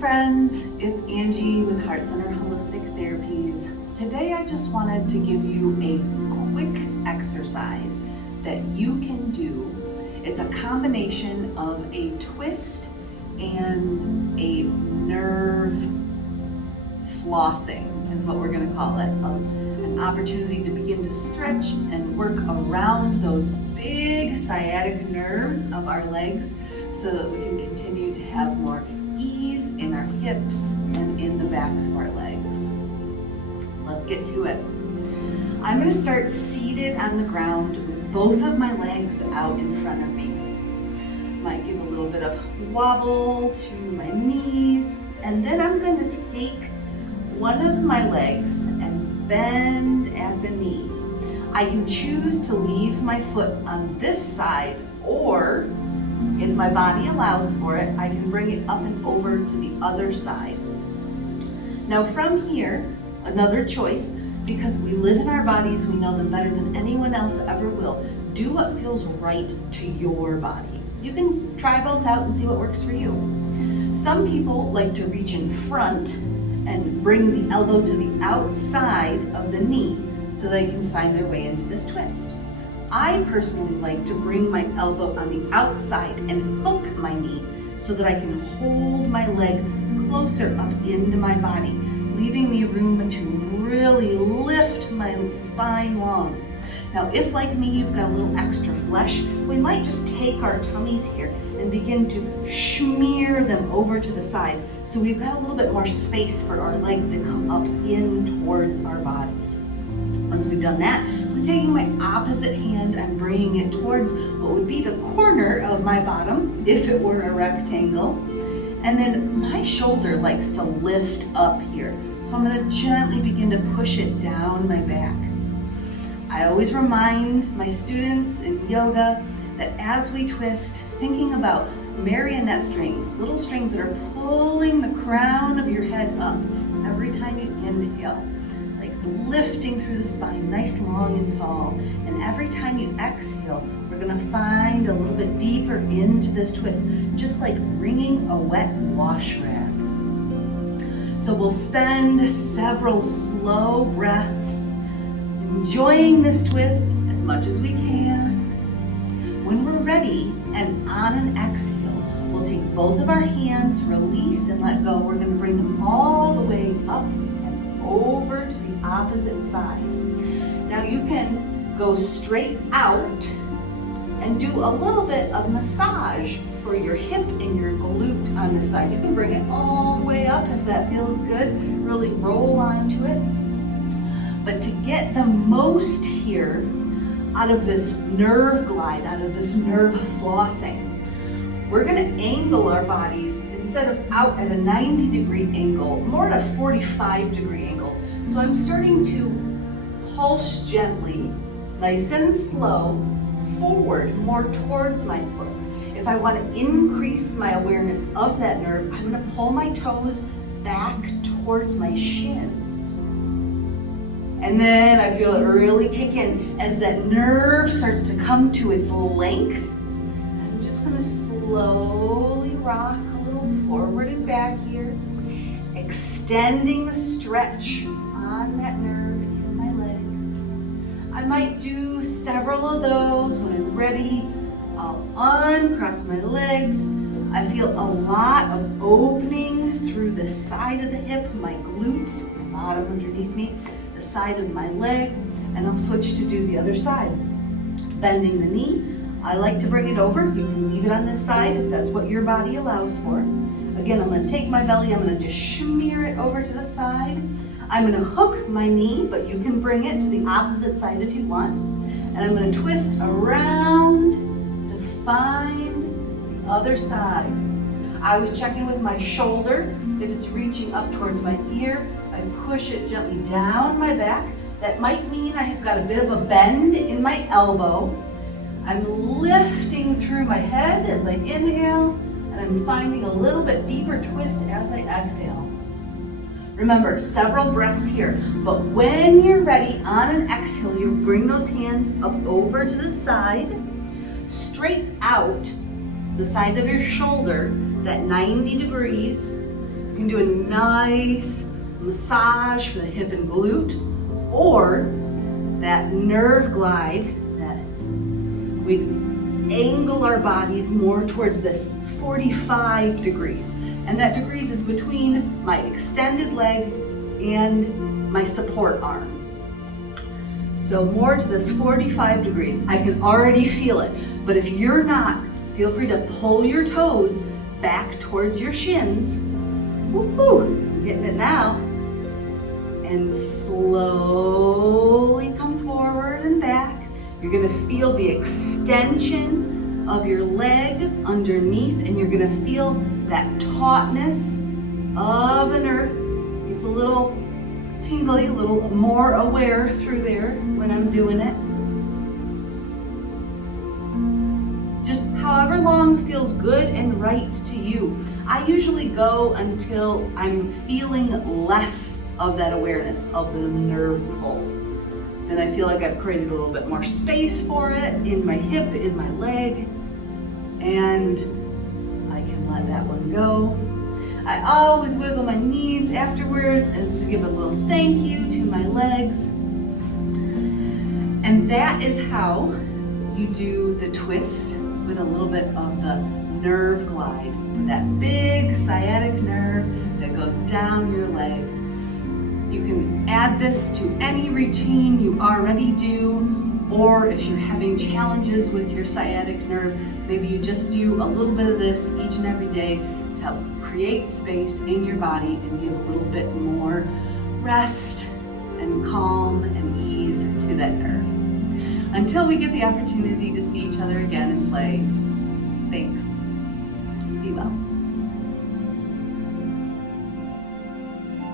friends, it's Angie with Heart Center Holistic Therapies. Today I just wanted to give you a quick exercise that you can do. It's a combination of a twist and a nerve flossing is what we're going to call it. An opportunity to begin to stretch and work around those big sciatic nerves of our legs so that we can continue to have more ease in our hips and in the backs of our legs. Let's get to it. I'm going to start seated on the ground with both of my legs out in front of me. Might give a little bit of wobble to my knees, and then I'm going to take one of my legs and bend at the knee. I can choose to leave my foot on this side, or if my body allows for it, I can bring it up and over to the other side. Now from here, another choice, because we live in our bodies, we know them better than anyone else ever will. Do what feels right to your body. You can try both out and see what works for you. Some people like to reach in front and bring the elbow to the outside of the knee so they can find their way into this twist. I personally like to bring my elbow on the outside and hook my knee so that I can hold my leg closer up into my body, leaving me room to really lift my spine long. Now, if like me, you've got a little extra flesh, we might just take our tummies here and begin to smear them over to the side so we've got a little bit more space for our leg to come up in towards our bodies. Once we've done that, I'm taking my opposite hand and bringing it towards what would be the corner of my bottom, if it were a rectangle. And then my shoulder likes to lift up here. So I'm going to gently begin to push it down my back. I always remind my students in yoga that as we twist, thinking about marionette strings, little strings that are pulling the crown of your head up every time you inhale. Lifting through the spine, nice, long, and tall. And every time you exhale, we're going to find a little bit deeper into this twist, just like wringing a wet wash rag. So we'll spend several slow breaths enjoying this twist as much as we can. When we're ready and on an exhale, we'll take both of our hands, release and let go. We're going to bring them all the way up and over to the opposite side. Now you can go straight out and do a little bit of massage for your hip and your glute on this side. You can bring it all the way up if that feels good. Really roll onto it. But to get the most here out of this nerve glide, out of this nerve flossing, we're going to angle our bodies instead of out at a 90-degree angle, more at a 45-degree angle. So I'm starting to pulse gently, nice and slow, forward, more towards my foot. If I want to increase my awareness of that nerve, I'm going to pull my toes back towards my shins. And then I feel it really kick in as that nerve starts to come to its length. I'm just going to slowly rock a little forward and back here, extending the stretch on that nerve in my leg. I might do several of those. When I'm ready, I'll uncross my legs. I feel a lot of opening through the side of the hip, my glutes, my bottom underneath me, the side of my leg, and I'll switch to do the other side. Bending the knee. I like to bring it over. You can leave it on this side if that's what your body allows for. Again, I'm going to take my belly, I'm going to just smear it over to the side. I'm going to hook my knee, but you can bring it to the opposite side if you want. And I'm going to twist around to find the other side. I was checking with my shoulder. If it's reaching up towards my ear, I push it gently down my back. That might mean I have got a bit of a bend in my elbow. I'm lifting through my head as I inhale, and I'm finding a little bit deeper twist as I exhale. Remember, several breaths here, but when you're ready, on an exhale, you bring those hands up over to the side, straight out the side of your shoulder, that 90 degrees. can do a nice massage for the hip and glute, or that nerve glide, that we angle our bodies more towards this 45 degrees. And that degrees is between my extended leg and my support arm. So more to this 45 degrees. I can already feel it, but if you're not, feel free to pull your toes back towards your shins. Woo-hoo, I'm getting it now. And slowly come forward and back. You're gonna feel the extension of your leg underneath, and you're gonna feel that tautness of the nerve. It's a little tingly, a little more aware through there when I'm doing it. Just however long feels good and right to you. I usually go until I'm feeling less of that awareness of the nerve pull. Then I feel like I've created a little bit more space for it in my hip, in my leg, and I can let that one go. I always wiggle my knees afterwards and give a little thank you to my legs. And that is how you do the twist with a little bit of the nerve glide for that big sciatic nerve that goes down your leg. You can add this to any routine you already do, or if you're having challenges with your sciatic nerve, maybe you just do a little bit of this each and every day to help create space in your body and give a little bit more rest and calm and ease to that nerve. Until we get the opportunity to see each other again and play, thanks. Be well.